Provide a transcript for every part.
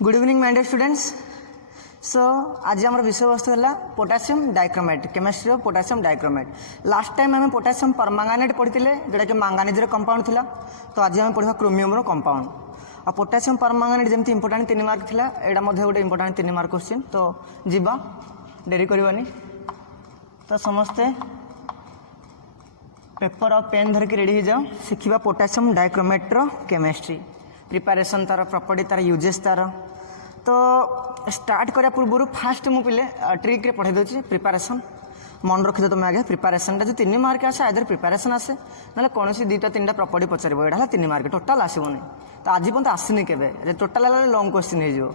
Good evening my dear students. So आज आम विषय वस्तु है potassium dichromate, chemistry of potassium dichromate. Last time आम पोटासियम परमांगानेट पढ़ी जोटा कि मांगानिज कंपाउंड थिला, तो आज आम पढ़ा क्रोमियम कंपाउंड। आ पोटासियम परमांगानेट जमी इंपोर्टाट 3 मार्क थिला, एटा मध्ये गोटे इंपोर्टाट 3 मार्क क्वेश्चन। तो जीवा डेरी करवानी, तो समस्ते पेपर और पेन धरिक रेडी हो जाओ, शिखा पोटासियम डाइक्रोमेट्र केमिस्ट्री, प्रिपारेसन तार प्रॉपर्टी तार यूजेस तार। तो स्टार्ट करा पूर्व फास्ट मु पिले ट्रिक रे पढ़े दूसरी प्रिपारेसन मन रखी तुम आगे। प्रिपारेसन जो 3 मार्क आसे आदर प्रिपारेसन आसे ना कौन 2-3टा प्रॉपर्टी पचार, यहाँ 3 मार्क टोटाल आसबनी। तो आज पर्यटन आसनी के टोटाल लंग क्वेश्चन हो।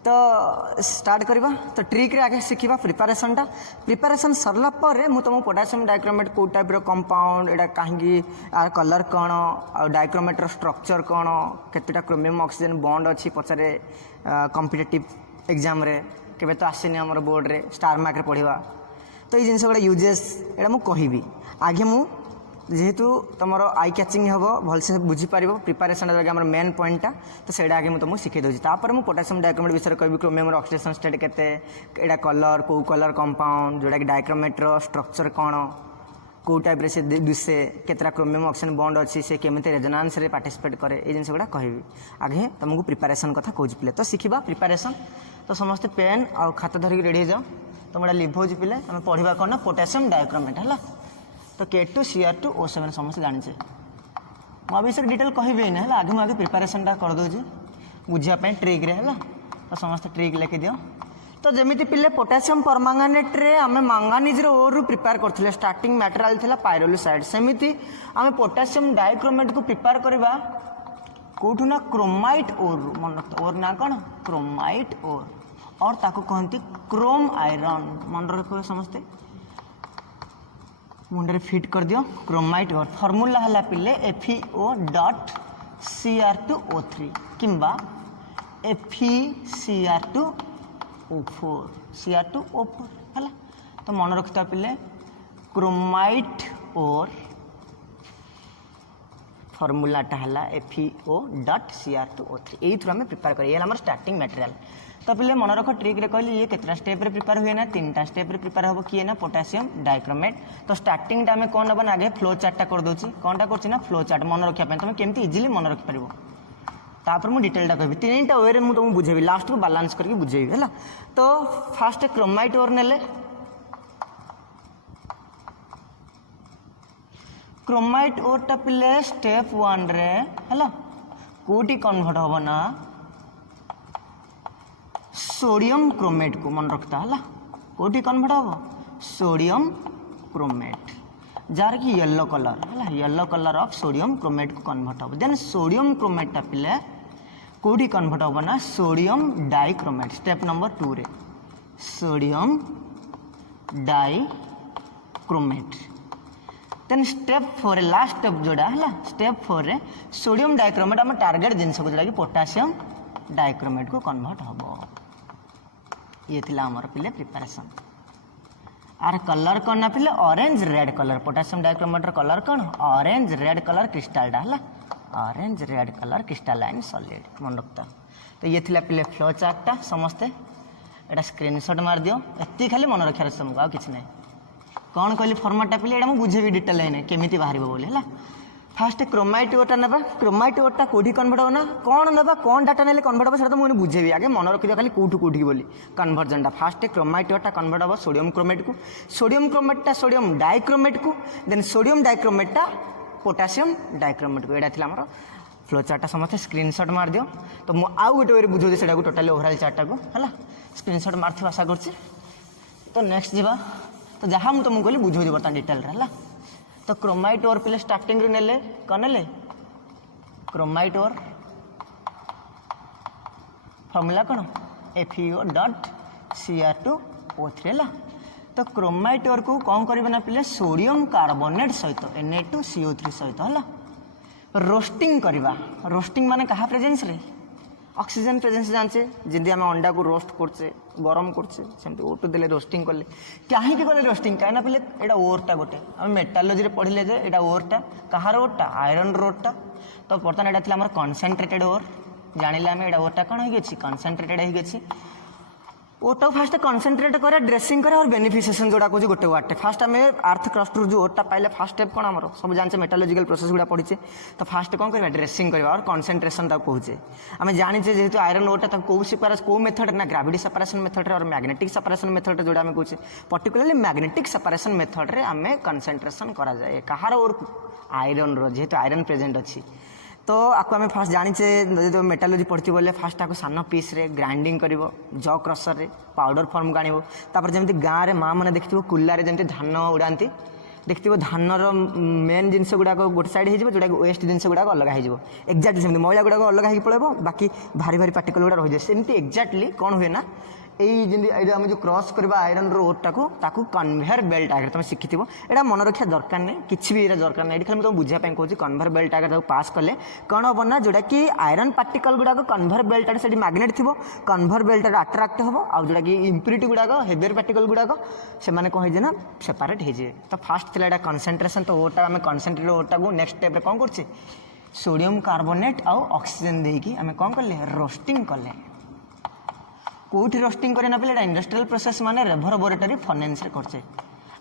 तो स्टार्ट करवा। तो ट्रिक रे आगे शिखा प्रिपारेसनटा। प्रिपारेसन सरला पर मु तुमको पोटासियम डाइक्रोमेट कौ टाइप कंपाउंड, एटा कहीं आर कलर कौन, आ डाइक्रोमेटर स्ट्रक्चर कौन, केतेटा क्रोमियम ऑक्सीजन बॉन्ड अच्छी पचारे कॉम्पिटिटिव एग्जाम रे केबे तो आसेनी हमर बोर्ड रे स्टार मार्क रे पढ़िबा। तो ये जिनस गुड़ा यूजेस एटा मु कहिबी आगे। मु जेहेतु तुमर आई कैचिंग हम भलसे बुझीपार प्रिपारेसन आम मेन पॉइंटा, तो सैटा आगे मुझे तुमको शिखे दूसरी। तापर मुझे पोटासियम डाइक्रोमेट विषय कहि क्रोमियम ऑक्सीडेशन स्टेट केते, एटा कलर कौ कलर कंपाउंड जोटा कि डाइक्रोमेटर स्ट्रक्चर कौन, कौ टाइप से दुसे, केतरा क्रोमियम ऑक्सीजन बॉन्ड अच्छी से केमी रेजोनेंस रे पार्टिसिपेट करे, ये जिनस गुड़ा कहि आगे तुमको प्रिपारेसन कथा कहूँ पिले। तो शिखा प्रिपारेसन। तो समस्ते पेन आ खाता धरिक रेडी हो जाओ। तो गोटे लिभोज पिले आम पढ़ा कौन ना पोटासियम डाइक्रोमेट है। तो K2Cr2O7 समस्त जाने विषय डिटेल कहबी ना, आगे मुझे प्रिपारेसनटा कर दूसरी बुझापी ट्रिक रे है। तो समस्त ट्रिक लिखि दियो। तो जमीती पिले पोटासियम परमांगानेट रे आम मांगानिज ओर प्रिपेयर करथिले, स्टार्टिंग मटेरियल थिला पायरोलुसाइड। सेमिति आम पोटासियम डाइक्रोमेट को प्रिपेयर करबा कोठु ना क्रोमाइट ओर, मन रखता ओर ना कौन क्रोमाइट ओर, और ताको कहती क्रोम आयरन। मन रखो समस्ते मुंडे फिट कर दियो क्रोमाइट ओर। फॉर्मूला है पिले FeO.Cr2O3 किंबा FeCr2O4 Cr2O4 है। तो मन रखता पिले क्रोमाइट ओर फॉर्मूलाटा है FeO.Cr2O3। यही थ्रू आम प्रिपेयर करें, ये स्टार्टिंग मटेरियल। तो पिले मन रख ट्रिक रे कहली ये केतरा स्टेप रे प्रिपेयर हुए ना, 3टा स्टेप रे प्रिपेयर हम किए ना पोटासियम डाइक्रोमेट। तो स्टार्टिंग टाइम कौन नबा ना, आगे फ्लो चार्टा कर दूची। कौनटा करछि ना फ्लो चार्ट मन रखिया पे, तुम केमती इजीली मन रखि परिबो। तापर मु डिटेलटा कहबी 3टा वे रे मु तुमको बुझेबी, लास्ट को बैलेंस करके बुझेबी हैला। तो फास्ट क्रोमाइट ओर नेले, क्रोमाइट ओरटा पिले स्टेप 1 रे हैला कोटी कन्वर्ट होबो ना सोडियम क्रोमेट को। मन रखता है कोटी कन्वर्ट हम सोडियम क्रोमेट, जार की येलो कलर है, yellow colour of sodium chromate को कन्वर्ट हम। देन सोडियम क्रोमेटा पिले कोटी कन्वर्ट हम ना सोडियम डाइक्रोमेट। स्टेप नंबर 2 रे सोडियम डाइक्रोमेट। देन स्टेप 4 रे लास्ट स्टेप जोड़ा है, स्टेप 4 रे सोडियम डाइक्रोमेट आम टार्गेट जिनस को जोड़ा कि पोटासियम डाइक्रोमेट को कन्वर्ट हम। ये थिला हमर पिले प्रिपरेशन। आर कलर कौन ना पिले orange red colour, potassium dichromate colour कौन ऑरेंज रेड कलर क्रिस्टाल डाला, orange red colour crystalline solid मन रखता। तो ये थिला पिले फ्लो चार्टटा। समस्ते एटा स्क्रीनशॉट मार दियो, एति खाली मन रखियार अछि तुमको, आ किछ नै। कौन कहली फॉर्मेटटा पिले एटा मु बुझेबी डिटेल नै केमिति बाहरिबो बोली हैला। फास्ट क्रोमाइट ओरटा नेबा, क्रोमाइट ओरटा कोठी कन्वर्ट होना, कौन नेबा कौन डाटा नेले कन्वर्ट हो सेटा मुझे बुझेबी। आगे मन रखि दियो खाली कोठु कोठी बोली कन्वर्जनटा। फास्ट क्रोमाइट ओरटा कन्वर्ट हो सोडियम क्रोमेट को, सोडियम क्रोमेटटा सोडियम डाइक्रोमेट को, देन सोडियम डाइक्रोमेटटा पोटासियम डाइक्रोमेट को। एटा थिला हमर फ्लो चार्टटा। समस्त स्क्रीनशॉट मार दियो। तो मु आउ गोटे वे बुझो सेटा को टोटली ओवरऑल चार्टटा को हैला स्क्रीनशॉट मारथि आशा करछि। तो नेक्स्ट जीवा। तो जहां मु तुमको कहली बुझो जे बर्तन डिटेल रे हैला। तो क्रोमाइट ओर पिले स्टार्टिंग रे नेले कौन नेले क्रोमाइट ओर फॉर्मूला कौन FeO.Cr2O3 है। तो क्रोमाइट ओर को कौन करेंगे ना पिले सोडियम कार्बोनेट सहित Na2CO3 सहित है रोस्टिंग करवा। रोस्टिंग माने कहा प्रेजेंस रे ऑक्सीजन प्रेजेंस जानचे, जिंदी आम अंडा को रोस्ट करचे गरम करचे सेमती ओटो देले रोस्टिंग कले। कहीं कले रोस्टिंग कहीं पिले एटा ओरटा गोटे आम मेटालोजी पढ़ले जे एटा ओरटा कहार ओरटा आयरन ओरटा। तो बर्तमान एटा थिला हमर कंसंट्रेटेड ओर जानिले आम एटा ओटा कौन हो कनसेंट्रेटेड हो ओटा फास्ट कनसेंट्रेट करे ड्रेसिंग करे और बेनिफिसिएशन जोड़ा कौन गोटे वार्ड फास्ट आम अर्थ क्रस्ट जो ओटा पाइले फास्ट स्टेप कौन आम सब जानते मेटालोजिकल प्रोसेस गुड़ा पढ़े तो फास्ट कौन करवा ड्रेसिंग करवा और कनसेंट्रेशन कहूचे आम जाचे जेहतु आयरन ओटा कौ मेथड ना ग्राविटी सेपरेशन मेथड और मैग्नेटिक सेपरेशन मेथड जोड़ा आम कहे पर्टिकुलरली मैग्नेटिक सेपरेशन मेथड रे आम कनसेंट्रेशन करा जाए कहार और आयरन रो जेहतु आयरन प्रेजेंट अच्छी तो आपको आम फास्ट जाचे जो मेटालोजी पढ़ती बोले फास्ट आपको सान पीस रे ग्राइंडिंग कर जॉ क्रसर रे पाउडर फॉर्म को आनब तापर जमी गाँव में माँ मैंने देखिए कुल्लारे जमी धान उड़ाती देखिए धानर मेन जिनस गुड़ाक गोटे साइड हो जोटा वेस्ट जिनस गुड़ाक अलग हो एक्जाक्टली सेमती मैला गुड़ाक अलग हो पड़े बाकी भारी भारी पार्टिकल गुड़ा रही सेमती एक्जाक्टली कौन हुए ना यही आम जो क्रॉस करवा आयरन रोटा को कन्वेयर बेल्ट आगे तुम शिखि यहाँ मन रखा दरकार नहीं किसी भी दरकार नहीं खाली तुम बुझापी कहूँ कन्वेयर बेल्ट आगे पास कले कौन हम ना जोटा कि आयरन पार्टिकल गुड़ाक कन्वेयर बेल्ट से मैग्नेट थी कन्वेयर बेल्ट आट्राक्ट हम आउ जोटा कि इम्प्यूरिटी गुड़ाक हेवियर पार्टिकल गुड़ाक से कहे ना सेपारेट हो तो फास्ट थी कनसेंट्रेशन तो ओटा आम कनसेंट्रेट ओटा को नेक्स्ट स्टेप कौन कर सोडियम कार्बोनेट आउ ऑक्सीजन देकी आम कौन कले रोस्टिंग कले कौटी रोस्टिंग करे ना पे इंडस्ट्रियल प्रोसेस माने रेभरबोरेटरी फर्नेस रे करछे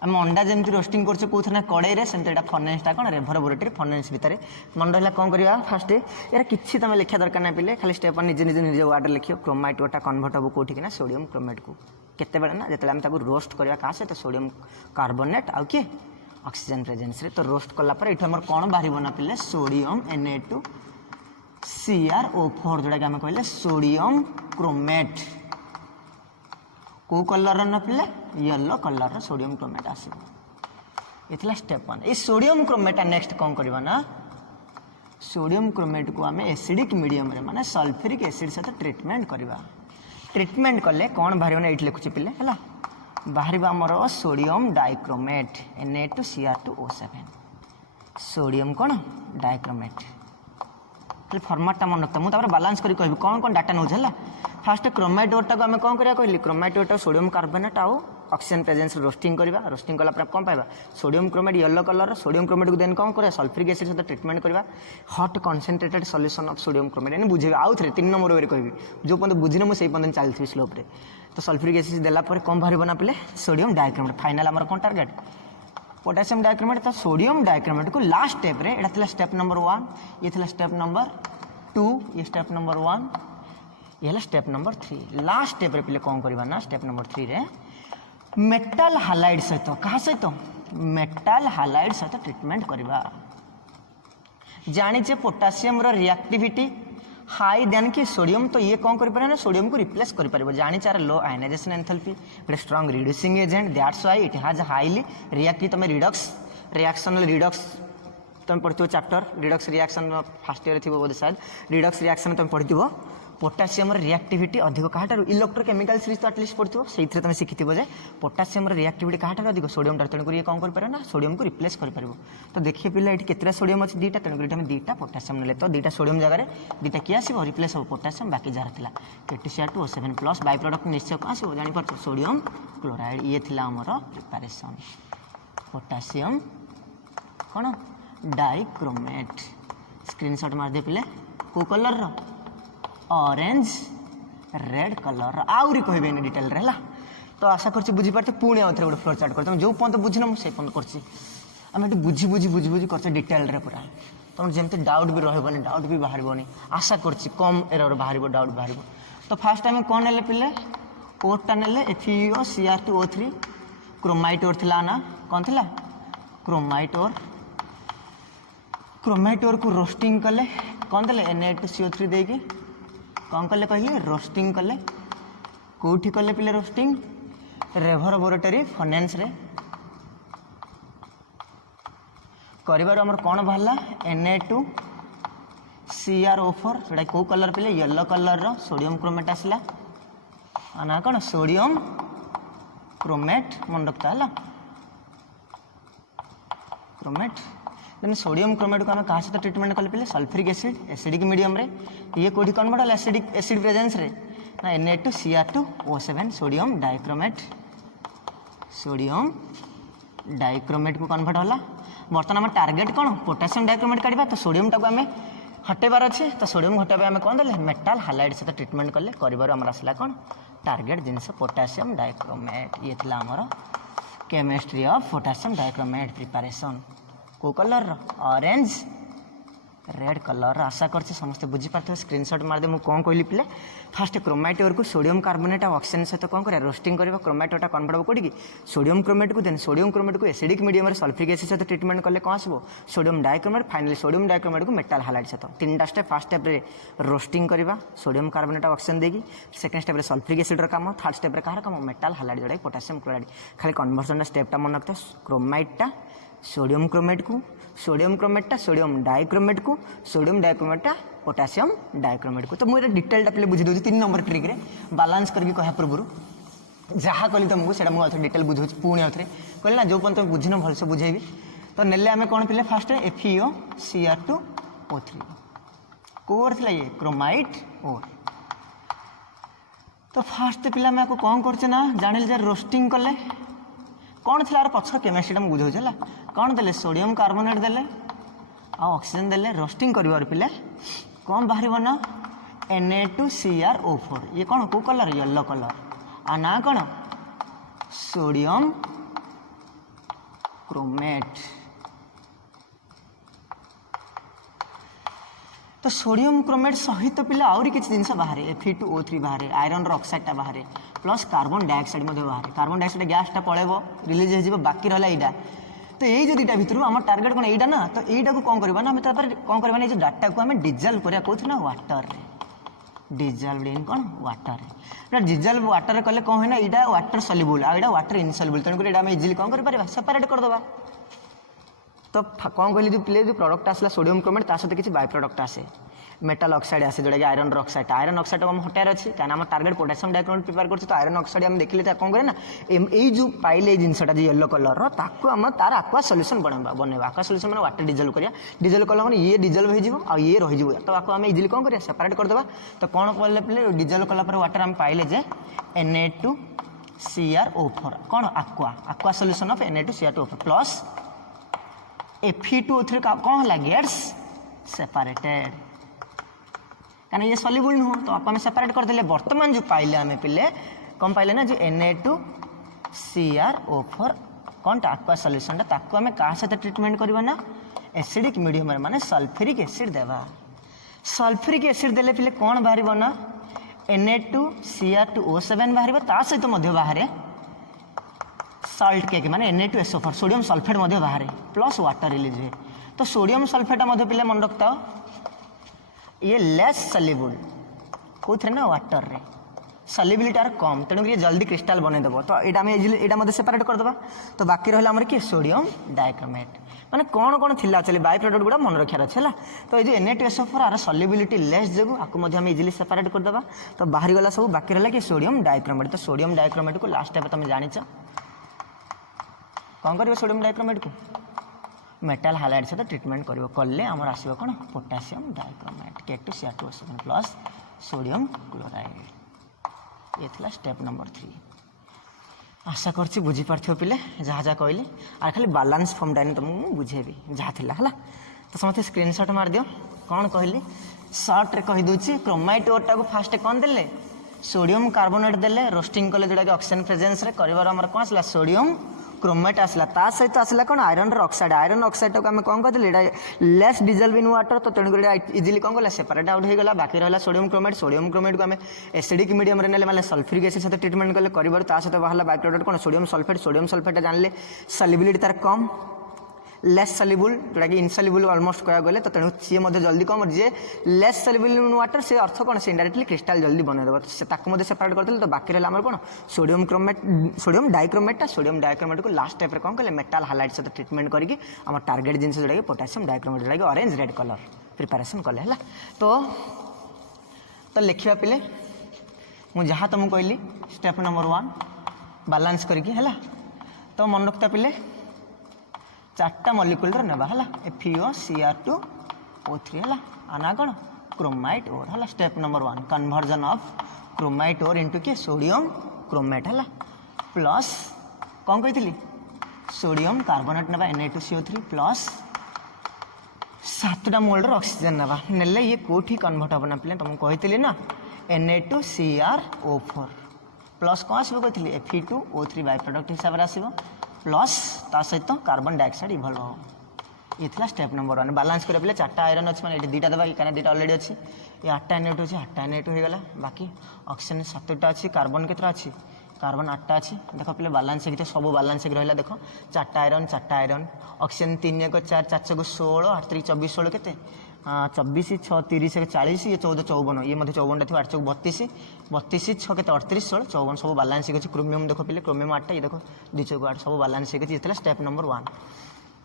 आम अंडा जमी रोस्टिंग करछे कोथि ना कड़े रे सेमते एटा फर्नेसटा कोन रेभरबोरेटरी फर्नेस भितर मन रहा कौन करवा फास्ट यार किसी तुम लिखा दरकार ना पे खाली स्टेप निजे निजे निज वार्ड लिखियो क्रोमाइट ओटा कन्वर्ट हम कौटी ना सोडियम क्रोमेट को केते बेले ना जेते आम ताको रोस्ट करवा का सहित सोडियम कार्बोनेट आउ किए ऑक्सीजन प्रेजेंस रे तो रोस्ट कला पर एठो हमर कोन बाहरिबो ना पे सोडियम Na2 CrO4 जोटा कि आम कहले सोडियम क्रोमेट को कलर न पिले येलो कलर सोडियम क्रोमेट आसो ये स्टेप 1 ये सोडियम क्रोमेट नेक्स्ट कौन करवा ना सोडियम क्रोमेट को आम एसिडिक मीडियम रे माने सल्फ्यूरिक एसिड सहित ट्रीटमेंट करवा ट्रीटमेंट कले कौन बाहर ये लिखुची पिले है बाहर आमर सोडियम डाइक्रोमेट Na2Cr2O7 सोडियम कौन डाइक्रोमेट खाली फर्माटा मन रखता मुझे बालांस करी कहबी कौन कौन डाटा नौ फास्ट क्रोमाइट ओटा को आम कौन करा कहली क्रोमाइट ओटा सोडियम कार्बोनेट आउ ऑक्सीजन प्रेजेंस रोस्टिंग करवा रोस्टिंग कला कौन पाइबा sodium chromate yellow colour sodium chromate को देन कौन करा सल्फ्यूरिक एसिड सहित ट्रीटमेंट करवा hot concentrated solution of sodium chromate एने बुझे आउ थे 3 नंबर वे कहबी जो पर्यंत बुझिने मुझे पर्यंत चलती स्लोप रे तो सल्फ्यूरिक एसिड देला पर कौन बाहर बना पे सोडियम डाइक्रोमेट फाइनल आमर कौन टारगेट पोटासियम डाइक्रोमेट तो सोडियम डाइक्रोमेट को लास्ट स्टेप रे एटा स्टेप नंबर 1 ये स्टेप नंबर 2 ये स्टेप नंबर 1 ये स्टेप नंबर 3 लास्ट स्टेप रे पे कौन करवा ना स्टेप नंबर 3 रे मेटाल हालाइड सहित क्या सहित मेटाल हालाइड सहित ट्रीटमेंट करवा जानीचे पोटासियम रो रिएक्टिविटी हाई देन कि सोडियम तो ये कौन कर ना सोडियम को रिप्लेस कर पार जानी चार लो आयनाइजेशन एंथैल्पी गोटे strong reducing agent that's why it has highly reactive तुम रिडक्स रिएक्शनल रिडक्स तुम पढ़ो chapter Redux reaction fast year थी बोधे शायद रिडक्स रिएक्शन तुम पढ़ो पोटासियम रिएक्टिविटी अधिक कहार इलेक्ट्रोकेमिकल सीरीज तो एटलिस्ट पढ़ो से तुम शिखि जे पोटासियम रिएक्टिविटी कहार अधिक सोडियम तेणुक ये कौन कर ना सोडियम को रिप्लेस कर तो देखिए पिला ये केतटा सोडियम अच्छी दुटा तेणुक आम दुटा पोटासियम ने तो दुटा सोडियम जगह दुटा किए आसो रिप्लेस हो पोटासियम बाकी जहाँ था KTCr2O7 प्लस बाय प्रडक्ट निश्चय कौन आसो जापर सोडियम क्लोराइड ये आमर प्रिपारेसन पोटासियम कौन डाइक्रोमेट स्क्रीनशॉट मारदे पिले को कलर ऑरेंज रेड कलर आउरी कहबे डिटेल रे तो आशा कर बुझीपारे पुणी आउ थे गोटे फ्लोर चार्ट कर जो पर्यंत बुझिन मुझे पर्यंत कर बुझी बुझी बुझी बुझी कर डिटेल रे पूरा तुम जमी डाउट भी रही डाउट भी बाहर आशा कर कम एरर बाहर डाउट बाहर तो फास्ट आम कौन ने पिले ओटा ने FeOCr2O3 क्रोमाइट ओर थिला ना कौन थिला क्रोमाइट ओर को रोस्टिंग कले कौन देले Na2CO3 देकी कौन कले कहिए रोस्टिंग कले कौटी कले पिले रोस्टिंग रेभरबोरेटरी फर्नेस रे करिबार हमर कौन बाहला Na2CrO4 जोटा को कलर पिले येलो कलर रो सोडियम क्रोमेट आसला ना कौन सोडियम क्रोमेट मन रखता है क्रोमेट देन सोडियम क्रोमेट को आम क्या सहित ट्रीटमेंट कले पे सल्फ्यूरिक एसिड एसिडिक मीडियम रे ये कौटी कन्वर्ट है एसिडिक एसिड प्रेजेंस रे ना Na2Cr2O7 सोडियम डाइक्रोमेट को कन्वर्ट होला बर्तमान आम टार्गेट कौन पोटासियम डाइक्रोमेट काढ़ा तो सोडियम टाक आम हटेबार अच्छे तो सोडियम हटेबा आम कौन देले मेटाल हालाइड सहित ट्रिटमेंट कले कर आसला कौन टार्गेट जिनस पोटासियम डाइक्रोमेट। ये थिला हमर chemistry of potassium dichromate preparation को कलर ऑरेंज रेड कलर। आशा करछि समस्त बुझी पार्थ स्क्रीनशॉट मार दे। मु कौन कहली पिले फास्ट क्रोमाइट ओर को सोडियम कार्बोनेट और ऑक्सीजन सहित कौन करे रोस्टिंग करबा क्रोमाइट ओटा कन्वर्ट हो कोडी सोडियम क्रोमेट को देन सोडियम क्रोमेट को एसिडिक मीडियम रे सल्फ्यूरिक एसिड सहित ट्रीटमेंट कले कौन आसबो sodium dichromate. Finally sodium dichromate को मेटाल हालाइड सहित तीनटा स्टेप। फर्स्ट स्टेप रे रोस्टिंग करबा सोडियम कार्बोनेट और ऑक्सीजन देगी। सेकंड स्टेप रे सल्फ्यूरिक एसिड रो काम। थर्ड स्टेप रे कहार काम मेटाल हालाइड जोडा पोटासियम क्लोराइड। खाली कन्वर्जन स्टेप टा मन रखता क्रोमाइट टा सोडियम क्रोमेट को सोडियम क्रोमेट सोडियम डाइक्रोमेट को सोडियम डाइक्रोमेट पोटासियम डाइक्रोमेट को। तो मुझे डिटेल टा पे बुझी दूसरी 3 नंबर ट्रिक रे बालांस करके कह पूर्व जहाँ कहली तुमको से मुझे डिटेल बुझे पुणी आउे कहले ना जो तुम बुझिन भलसे बुझेबी। तो नेले आम कौन पिले फास्ट FeO Cr2O3 कोर थी ये क्रोमाइट ओर। तो फास्ट पिला मैं कौन कर जानिल जे रोस्टिंग कले कौन थी पछर केमिस्ट्री मुझे बुझे कौन देले सोडियम कार्बोनेट देले आ ऑक्सीजन देले रोस्टिंग कर पिले कौन बाहर ना Na2Cr O4। ये कौन को कलर येलो कलर आ ना कौन सोडियम क्रोमेट। तो सोडियम क्रोमेट सहित पिला आउरी किछि जिनस बाहर Fe2O3 बाहर आयरन ऑक्साइड बाहर प्लस कार्बन डाइऑक्साइड बाहर। कार्बन डाइऑक्साइड गैस टा पळेबो रिलीज हो बाकी रहला एटा। तो यही जो दुटा भितर आम टार्गेट कौन एटा ना तो यहीटा को कौन करबा ना आम कौन करबा जो डाटा को आम डिजल्व करिया कहू ना वाटर रे डिजल्व इन कौन वाटर रे डिजल्व वाटर कले कौन है ना एटा वाटर सल्युबल आ एटा वाटर इनसल्युबल तेणुक एटा आम इजिली कौन कर पारिबा सेपरेट कर दबा। तो कौन कहली जो प्ले जो प्रोडक्ट आसला सोडियम क्रोमेट ता सहित किसी बाय प्रोडक्ट आसे मेटाल ऑक्साइड आसे जोटा कि आयरन ऑक्साइड हम हटार अच्छी क्या आम टार्गेट पोटासियम डाइक्रोमेट प्रिपेयर करते तो आयरन ऑक्साइड हम देखले कौन करे ना यही जो पाइले जिनसा जो येलो कलर तार तार आक्वा सल्यूशन बनवा आक्वा सल्यूशन मैंने वाटर डिजल्व करिया डिजल्व कल ये डिजल्व हो ये रही तो आपको आम इजिली कौन करिया सेपरेट करदे। तो कौन कले डिजल्व कला वाटर आम पाइले जे Na2Cr O4 कौन आक्वा solution of Na2Cr2O4 plus Fe2O3 कौन है गेट्स सेपरेटेड कहना ये सॉल्युबल नुह तो आप सेपरेट करदे। बर्तमान जो पाइले आम पिले कौन पाइले ना जो Na2Cr O4 कौन आक्वा सल्यूशन ताको आम क्या सहित ट्रीटमेंट करवा ना एसिडिक मीडियम माने सल्फ्यूरिक एसिड देवा। सल्फ्यूरिक एसिड देले पिले कौन बाहर ना Na2Cr2O7 बाहर ता सहित बाहर सल्ट केक माने Na2SO4 सोडियम सल्फेट बाहर प्लस वाटर रिलीज हुए। तो सोडियम सल्फेट पिले मन रखता ये लेस सल्युबल कौन ना वाटर रे सल्युबिलिटी कम तेणुक ये जल्दी क्रिस्टाल बनईदेव। तो यहाँ सेपरेट करदे। तो बाकी रहा आमर किए सोडियम डाइक्रोमेट माने कौन कौन थी एक्चुअली बाय प्रोडक्ट गुड़ा मन रखार अच्छे है। तो ये Na2SO4 आर सल्युबिलिटी लेस जो आपको इजिली सेपरेट करदे। तो बाहरी गला सब बाकी रहा कि सोडियम डाइक्रोमेट। तो सोडियम डाइक्रोमेट को लास्ट टाइम तुम जान कौन कर सोडियम डाइक्रोमेट को मेटाल हालाइड सहित ट्रीटमेंट कले आमर आसो कौन potassium dichromate K2Cr2O7 plus sodium chloride. ये थिला स्टेप नंबर 3। आशा करछि बुझी पार्थिव पिले जहाँ जहाँ कहली आर खाली बालांस फॉर्म डाइन तुमको बुझेबी जहाँ थिला हला। तो समस्त स्क्रीनशॉट मार दियो कौन कहली सर्ट रे कहि दोछि क्रोमाइट ओरटा को फास्ट कौन देले सोडियम कार्बोनेट देले रोस्टिंग कले जोटा कि ऑक्सीजन प्रेजेंस रे करिवार हमर कौन आसला सोडियम क्रोमेट आसला ता सहित आसला कौन आयरन ऑक्साइड को आम कौन करते लेस डिजल्व इन वाटर। तो तेणुक इजिली कौन कला सेपरेट आउट होगा। बाकी रहा सोडियम क्रोमेट को आम एसिडिक मीडियम ने माने सल्फ्यूरिक एसिड सहित ट्रीटमेंट कले कर सहित बाहर बाय प्रोडक्ट कौन सोडियम सल्फेट जानले सल्युबिलिटी तार कम लेस सल्युबल जोटा कि इनसल्युबल ऑलमोस्ट कह गले। तो तेणु सी जल्दी कम जे लेस सल्युबल इन वाटर से अर्थ कौन से इनडायरेक्टली क्रिस्टाल जल्दी बनईदेव। तो सेपरेट करते। तो बाकी रहा आम कौन सोडियम डाइक्रोमेट को लास्ट स्टेप कौन कले मेटाल हालाइड सहित ट्रीटमेंट करके आम टार्गेट जिन जोटा कि पोटासियम डाइक्रोमेट जोटा कि ऑरेंज रेड कलर प्रिपरेशन कले है। तो लिखा पिले मुझे जहाँ तुमको कहली स्टेप नंबर 1 बालांस करके है। तो मन रखता पिले 4टा मॉलिक्यूल नेबा है FeO Cr2O3 है आना कौन क्रोमाइट ओर है। Step number 1 conversion of chromite ore into के सोडियम क्रोमेट है प्लस कौन कही सोडियम कार्बोनेट नेबा Na2CO3 प्लस सातटा मोल्डर ऑक्सीजन नवा नेले ये कोठी कन्वर्ट हम ना पे तुमको कही ना Na2CrO4 प्लस कौन आसो कही Fe2O3 बाय प्रोडक्ट हिसाब से आसो प्लस ता सहित कार्बन डाइऑक्साइड इवॉल्व हो ये था स्टेप नंबर 1 बैलेंस कर पे 4टा आयरन अच्छे मैंने दुटा देवा कहीं 2टा अलरेडी अच्छी ये 8टा Na2 अच्छे 8टा Na2 हो गला बाकी ऑक्सीजन 7टा अच्छी कार्बन केतरा अच्छी कार्बन 8टा अच्छी देख पे बैलेंस हो सब बैलेंस रहा देख 4टा आयरन ऑक्सीजन 3 1 4 4 6 16 8 3 24 16 के 24 6 30 40 ये 14 54 ये 54टा थी 8 32 32 6 के 38 16 54 सब बैलेंस हो क्रोमियम देख पे क्रोमियम 8टा ये देख 2 4 8 सब बैलेंस हो स्टेप नंबर 1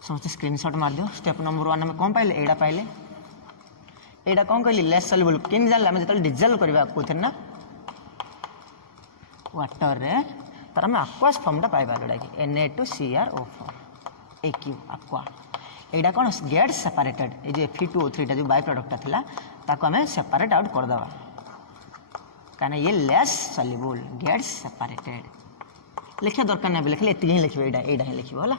समस्त स्क्रीनशॉट मार दियो स्टेप नंबर 1 में कौन पाइले एडा कौन कहली लेस सॉल्युबल किन जानले हम जतल डिजल्व करबा कोथि ना वाटर रे तर हम एक्वास फॉर्मटा पाइबा जोडा कि Na2CrO4 AQ एक्वा एडा कौन गेट सेपरेटेड ए जे Fe2O3 टा जो बाय प्रोडक्ट थिला ताको हमें सेपरेट आउट कर दवा काना ये लेस सॉल्युबल गेट्स सेपरेटेड लिखिया दरकार ना लिखले एति ही लिखबे एडा ही लिखबो होला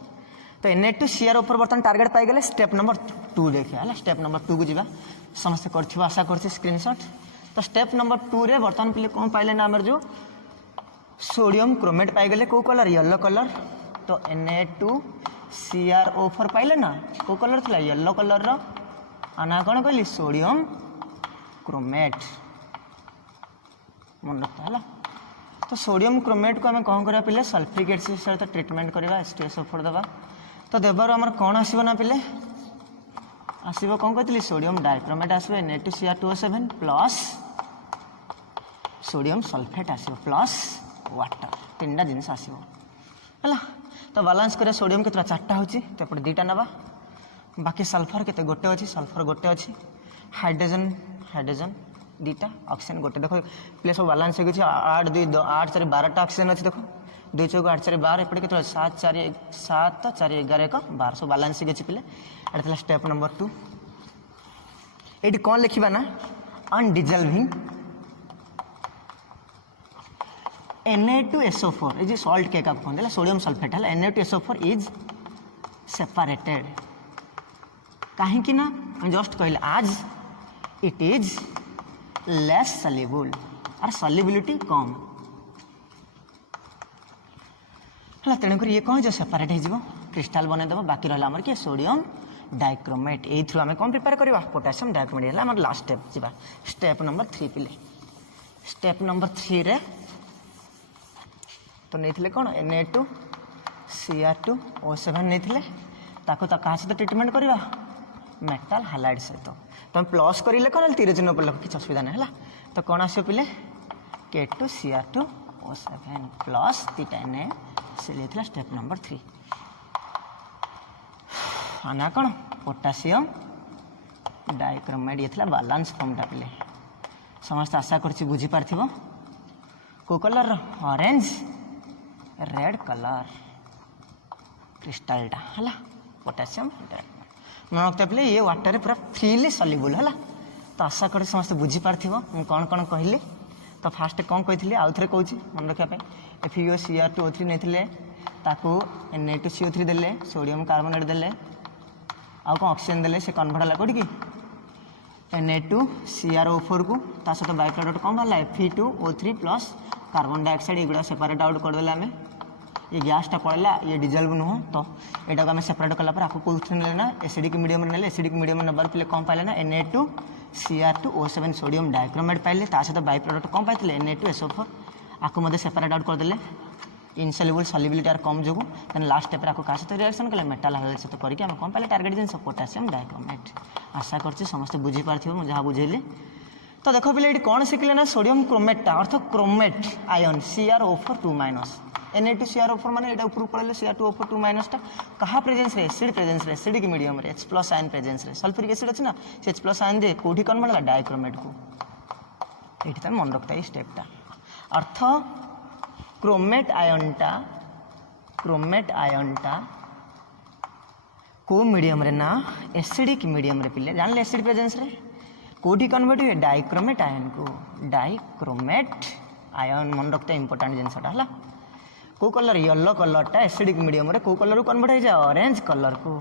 तो Na2CrO4 बर्तन टार्गेट पाई गले स्टेप नंबर 2 देखिए है स्टेप नंबर 2 को जीवा समस्त कर आशा कर स्क्रीनशॉट तो स्टेप नंबर 2 रे बर्तन पे कौन पाइले ना आमर जो सोडियम क्रोमेट पाई गले को कलर येलो कलर तो Na2CrO4 पाइले ना को कलर थला येलो कलर रो आना कौन कहली सोडियम क्रोमेट मन रखता है तो सोडियम क्रोमेट को आम कौन करा पे सल्फ्रिक एसिड सहित ट्रीटमेंट करवा H2SO4 दबा तो देवर आमर कौन आसो ना पे आसो कौन कहती सोडियम डाइक्रोमेट आसो Na2Cr2O7 प्लस सोडियम सल्फेट आसो प्लस वाटर 3टा जिनस आसो है तो बैलेंस कर सोडियम के 4टा होची तो एपटे 2टा नवा बाकी सल्फर के गोटे अच्छी सल्फर गोटे अच्छी हाइड्रोजन 2टा ऑक्सीजन गोटे देखो पे सब बैलेंस हो 8 2 8 4 12टा ऑक्सीजन अच्छी देखो 2 4 8 4 12 एपटे के 7 4 7 4 11 1 12 सब बैलेंस हो पे एटा स्टेप नंबर 2 ये कौन लिखा ना अनडिजल्विंग Na2SO4 ये सॉल्ट के कहते सोडियम सल्फेट है Na2SO4 इज सेपरेटेड कहीं ना जस्ट कहले आज इट इज लेस सॉल्युबल और सॉल्युबिलिटी कम है तेणुक ये कौन जो सेपरेट हो क्रिस्टाल बनईदेव बाकी रहा आमर किए सोडियम डाइक्रोमेट ये थ्रू आम कौन प्रिपेयर करवा पोटासियम डाइक्रोमेट है आम लास्ट स्टेप जा स्टेप नंबर 3 पिले स्टेप नंबर 3 रे तो नहीं कौन Na2Cr2O7 नहीं ताको क्या सहित ट्रीटमेंट करवा मेटाल हालाइड सहित तुम प्लस कर कौन तीर चिन्ह पड़े किसी असुविधा ना है तो कौन आस पे K2Cr2O7 प्लस 2टा Na स्टेप नंबर 3 आना कौन पोटासियम डाइक्रोमेट ये बैलेंस फॉर्मटा पे समस्त आशा कर बुझी पार्थिव को कलर ऑरेंज रेड कलर क्रिस्टालटा है पोटासियम मन रखता पे ये वाटर पूरा फ्रीली सॉल्युबल है तो आशा कर समस्त बुझी पार्थिव मुझे कौन कौन कहली तो फास्ट कौन कही आउ थे कौन मन रखापी FeCr2O3 नहीं ताकू Na2CO3 देले सोडियम कार्बोनेट देले आउ कौन ऑक्सीजन देले से कन्वर्ट है कौटी Na2CrO4 को ता सहित बाय प्रोडक्ट कौन बाहर Fe2O3 प्लस कार्बन डाइऑक्साइड ये सेपरेट आउट करदे आम ये गैसटा पड़ेगा ये डिजल्व नुह तो यहाँ आम सेपरेट कलापर आपको कौन ना एसिडिक मीडियम ने एसिडिक मीडियम नबार पे कौन पाइले ना Na2Cr2O7 सोडियम डाइक्रोमेट पाइले सहित बाय प्रोडक्ट कौन पाइले Na2SO4 आपको मध्य सेपरेट आउट करदे इनसल्युबल सॉल्युबिलिटी कम जो लास्ट स्टेप आपको क्या सहित रिएक्शन कले मेटाल हाइड्राइड सहित करके आम कौन पाइले टार्गेट जिन पोटासियम डाइक्रोमेट आशा कर समस्त बुझी पार्थिव मुझे जहाँ बुझेली तो देखो पे ये कौन शिखले ना सोडियम क्रोमेटा अर्थ क्रोमेट आयन Cr2O4 Na2Cr2O4 माने एटा ऊपर पड़े Cr2O4 टा कहा प्रेजेंस रे एसिड प्रेजेंस रे एसिडिक मीडियम रे H+ आयन प्रेजेंस रे सल्फ्यूरिक एसिड अछि ना से H+ आयन दे कोठी कन्वर्ट होला डाइक्रोमेट को एठी त मन रखता है स्टेपटा अर्थ क्रोमेट आयनटा को मीडियम रे ना एसिडिक मीडियम रे पिले जानले एसिड प्रेजेंस रे कोठी कन्वर्ट हुए डाइक्रोमेट आयन को डाइक्रोमेट आयन मन रखते इंपोर्टेंट जिनसटा है को कलर येलो कलरटा एसिडिक मीडियम रे को कलर कन्वर्ट हो जाए ऑरेंज कलर को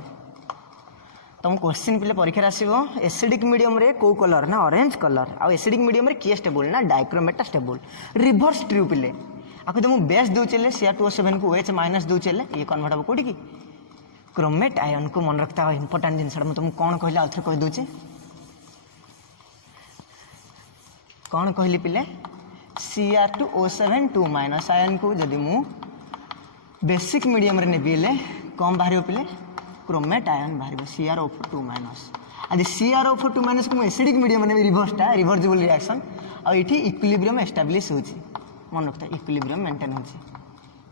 तुम क्वेश्चन पे परीक्षा आसो एसिडिक मीडियम रे को कलर ना ऑरेंज कलर आ एसिडिक मीडियम रे किए स्टेबल ना डाइक्रोमेट स्टेबल रिवर्स ट्रू पिले आपको तो मुझे बेस दूचे Cr2O7 को OH माइनस दूचे ये कन्वर्ट हम कौटी की क्रोमेट आयन को मन रखता है इंपोर्टाट जिन तुमको कौन कहला आउ थे कही दूचे कौन कहली पिले Cr2O7 2 माइनस आयन को जदि मु बेसिक मीडियम रे नेबी कम बाहर पिले क्रोमेट आयन बाहर CrO2 माइनस आदि CrO2 माइनस को एसिडिक मीडियम ने रिवर्सटा रिवर्सिबल रिएक्शन आ इठी इक्विलिब्रियम एस्टाब्लिश होची मन रखता इक्विलिब्रियम मेंटेन होची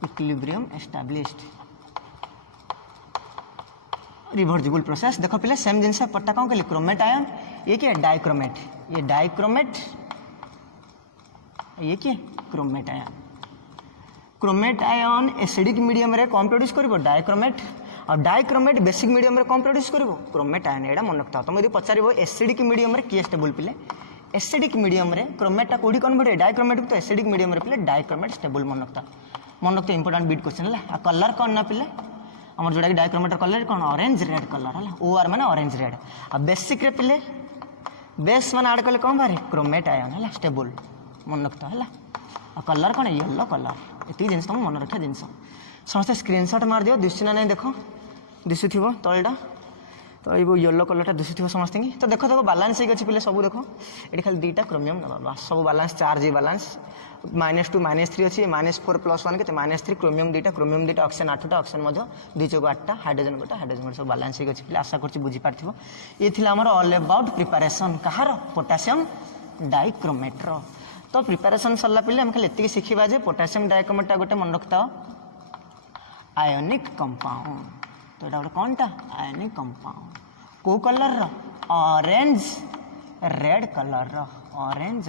इक्विलिब्रियम एस्टाब्लिश्ड रिवर्सिबल प्रोसेस देखो पिले सेम जिनस पट्टा कौन कहली क्रोमेट आयन ये क्या डाइक्रोमेट ये डाइक्रोमेट ये क्या chromate ion chromate ion acidic medium रे कौन प्रोड्यूस करिवो डाइक्रोमेट और डाइक्रोमेट बेसिक मीडियम रे कौन प्रोड्यूस करिवो क्रोमेट आयन एडा मन रखता तुम यदि पचारिबो एसिडिक मीडियम रे किए स्टेबल पिले एसिडिक मीडियम रे क्रोमेटा कोडी कन्वर्ट है डाइक्रोमेट को तो एसिडिक मीडियम रे पिले डाइक्रोमेट स्टेबल मन रखता इंपोर्टेंट बिट क्वेश्चन है कलर कौन ना पिले आम जोटा कि डाइक्रोमेटर कलर कौन ऑरेंज रेड कलर है OR माने ऑरेंज रेड आ बेसिक रे पिले बेस माने ऐड कले कौन बारे क्रोमेट आयन है स्टेबल मन रखता है कलर कौन येलो कलर ये जिन तुम मन रखा जिन समस्त स्क्रीनशॉट मार दियो दिशुची ना नहीं देख दिशुव तलटा तो ये येलो कलरटा दिशुव समस्त की तो देखो देखो बालांस अच्छी पे सब देखो ये खाली दुईटा क्रोमियम ना सब बालांस चार्ज बालांस -2 -3 अच्छी -4 +1 के -3 क्रोमियम दुईटा ऑक्सीजन 8टा ऑक्सीजन 2 चौक 8टा हाइड्रोजन गोटे सब बालांस अच्छी पे आशा कर बुझीपार ये थी आम ऑल अबाउट प्रिपारेसन कहार पोटासियम डाइक्रोमेटर तो प्रिपारेसन सरला पे हम खाली एति शिखा जे पोटासियम डाइक्रोमेटा गोटे मन रखता आयोनिक कंपाउंड तो ये गोटे कौन टा आयोनिक कंपाउंड को colour orange red colour orange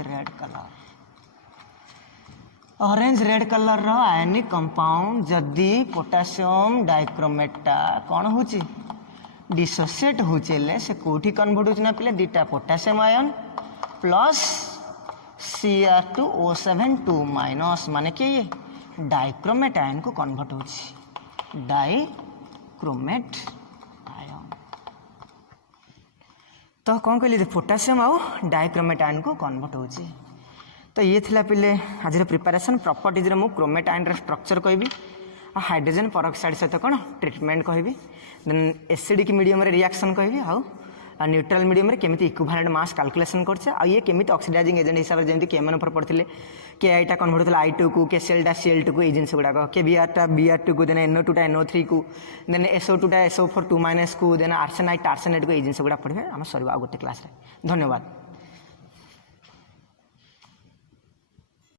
red colour ionic compound जदि पोटासियम डाइक्रोमेटा कौन हो डिसोसिएट होचे से कोठी कन्वर्ट होना पे दुईटा potassium ion plus Cr2O7 2 minus माने कि ये डाइक्रोमेट आयन को कन्वर्ट होची डाइक्रोमेट आयन तो कौन कहली पोटासियम आउ डाइक्रोमेट आयन को कन्वर्ट होची तो ये थिला पिले आज प्रिपारेसन प्रॉपर्टीज रे मु क्रोमेट आयन रे स्ट्रक्चर कहबी हाइड्रोजन परऑक्साइड सहित कौन ट्रीटमेंट कहबी देन एसिडिक मीडियम रे रिएक्शन कहबी आउ न्यूट्रल मीडियम रे केमिति इक्विवेलेंट मास कैलकुलेशन करछे आ ये केमिति ऑक्सीडाइजिंग एजेंट हिसाब से जेमति केमन पर पड़थिले के आईटा कन्वर्ट होतला I2 को के सेलटा Cl2 को ए जिंस गुडा के Br2 को देन NO2 टा NO3 को देन SO2 टा SO4 2 माइनस को देन आर्सेनाइट को ए जिंस गुडा पढ़बे हम सरबा गोटे क्लास रे धन्यवाद।